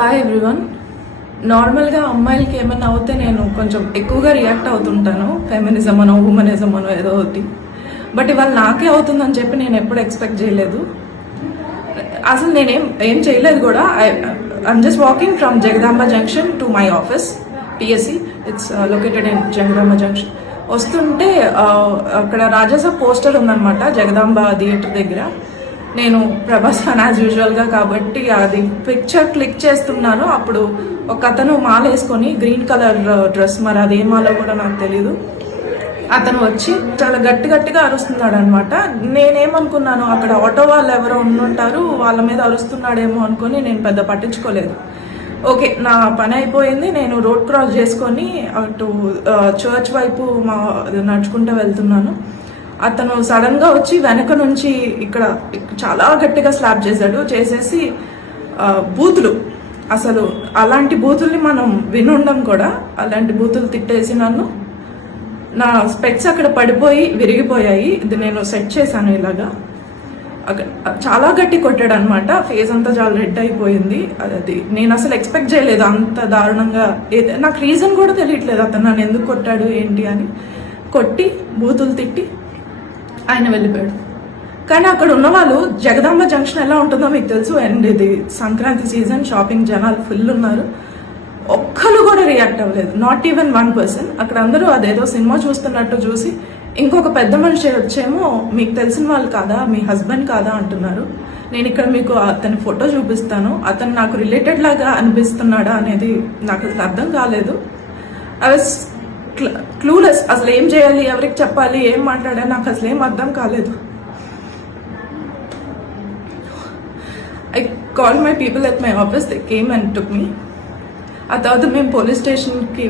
Hi everyone. నార్మల్గా అమ్మాయిలకి ఏమైనా అవుతే నేను కొంచెం ఎక్కువగా రియాక్ట్ అవుతుంటాను, ఫెమినిజం అనో ఉమెనిజం అనో ఏదో ఒకటి. బట్ ఇవాళ నాకే అవుతుందని చెప్పి నేను ఎప్పుడు ఎక్స్పెక్ట్ చేయలేదు. అసలు నేనేం చేయలేదు కూడా. I'm just walking from Jagadamba junction to my office, PSC. It's located in Jagadamba junction. వస్తుంటే అక్కడ రాజాసాబ్ పోస్టర్ ఉందన్నమాట జగదాంబ థియేటర్ దగ్గర. నేను ప్రభాస్ ఫ్యాన్ యాజ్ యూజువల్గా కాబట్టి అది పిక్చర్ క్లిక్ చేస్తున్నాను. అప్పుడు ఒక అతను మాల వేసుకొని గ్రీన్ కలర్ డ్రెస్, మరి అది ఏ మాలో కూడా నాకు తెలీదు, అతను వచ్చి చాలా గట్టిగా అరుస్తున్నాడు అనమాట. నేనేమనుకున్నాను, అక్కడ ఆటో వాళ్ళు ఎవరో ఉండుంటారు, వాళ్ళ మీద అరుస్తున్నాడేమో అనుకుని నేను పెద్ద పట్టించుకోలేదు. ఓకే, నా పని అయిపోయింది. నేను రోడ్ క్రాస్ చేసుకొని అటు చర్చ్ వైపు నడుచుకుంటూ వెళ్తున్నాను. అతను సడన్ గా వచ్చి వెనక నుంచి ఇక్కడ చాలా గట్టిగా స్లాప్ చేసేసి బూతులు, అసలు అలాంటి బూతుల్ని మనం వినుండం కూడా, అలాంటి బూతులు తిట్టేసి నన్ను, నా స్పెక్స్ అక్కడ పడిపోయి విరిగిపోయాయి. ఇది నేను సెట్ చేశాను ఇలాగా. చాలా గట్టి కొట్టాడు అనమాట. ఫేస్ అంతా చాలా రెడ్ అయిపోయింది. అది నేను అసలు ఎక్స్పెక్ట్ చేయలేదు అంత దారుణంగా. నాకు రీజన్ కూడా తెలియట్లేదు అతను నన్ను ఎందుకు కొట్టాడు ఏంటి అని. కొట్టి బూతులు తిట్టి ఆయన వెళ్ళిపోయాడు. కానీ అక్కడ ఉన్న వాళ్ళు, జగదాంబ జంక్షన్ ఎలా ఉంటుందో మీకు తెలుసు, అండ్ ఇది సంక్రాంతి సీజన్, షాపింగ్ జనాలు ఫుల్ ఉన్నారు. ఒక్కరు కూడా రియాక్ట్ అవ్వలేదు, నాట్ ఈవెన్ 1%. అక్కడ అందరూ అదేదో సినిమా చూస్తున్నట్టు చూసి, ఇంకొక పెద్ద మనిషి వచ్చేమో మీకు తెలిసిన వాళ్ళు కాదా, మీ హస్బెండ్ కాదా అంటున్నారు. నేను ఇక్కడ మీకు అతని ఫోటో చూపిస్తాను. అతను నాకు రిలేటెడ్ లాగా అనిపిస్తున్నాడా అనేది నాకు అసలు అర్థం కాలేదు. I was clueless. అసలు ఏం చేయాలి, ఎవరికి చెప్పాలి, ఏం మాట్లాడాలి నాకు అసలు ఏం అర్థం కాలేదు. I call my people at my office, they came and took me. ఆ తర్వాత మేము పోలీస్ స్టేషన్కి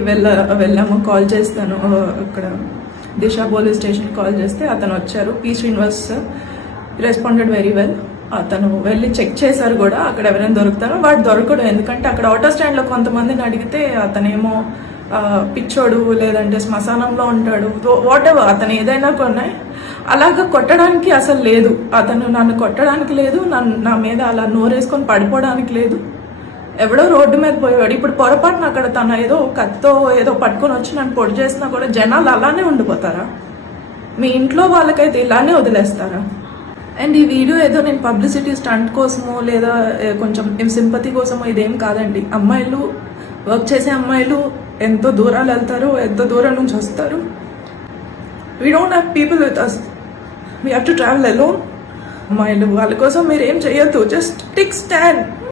వెళ్ళాము. కాల్ చేస్తాను, ఇక్కడ దిశ పోలీస్ స్టేషన్కి కాల్ చేస్తే అతను వచ్చారు. P Srinivas responded very well. అతను వెళ్ళి చెక్ చేశారు కూడా అక్కడ ఎవరైనా దొరుకుతారో. వాడు దొరకడు, ఎందుకంటే అక్కడ ఆటో స్టాండ్లో కొంతమందిని అడిగితే అతనేమో పిచ్చోడు, లేదంటే శ్మశానంలో ఉంటాడు, వాట్ ఎవర్, అతను ఏదైనా కొన్నాయి. అలాగా కొట్టడానికి అసలు లేదు, అతను నన్ను కొట్టడానికి లేదు, నా మీద అలా నోరేసుకొని పడిపోవడానికి లేదు. ఎవడో రోడ్డు మీద పోయేవాడు. ఇప్పుడు పొరపాటున అక్కడ తన ఏదో కత్తో ఏదో పట్టుకొని వచ్చి నన్ను పొడి చేసినా కూడా జనాలు అలానే ఉండిపోతారా? మీ ఇంట్లో వాళ్ళకైతే ఇలానే వదిలేస్తారా? అండ్ ఈ వీడియో ఏదో నేను పబ్లిసిటీ స్టంట్ కోసమో లేదా కొంచెం సింపతి కోసమో ఇదేం కాదండి. అమ్మాయిలు, వర్క్ చేసే అమ్మాయిలు ఎంతో దూరాలు వెళ్తారు, ఎంతో దూరం నుంచి వస్తారు. We don't have people with us, we have to travel alone. అమ్మాయిలు, వాళ్ళ కోసం మీరు ఏం చేయొద్దు, జస్ట్ టేక్ స్టాండ్.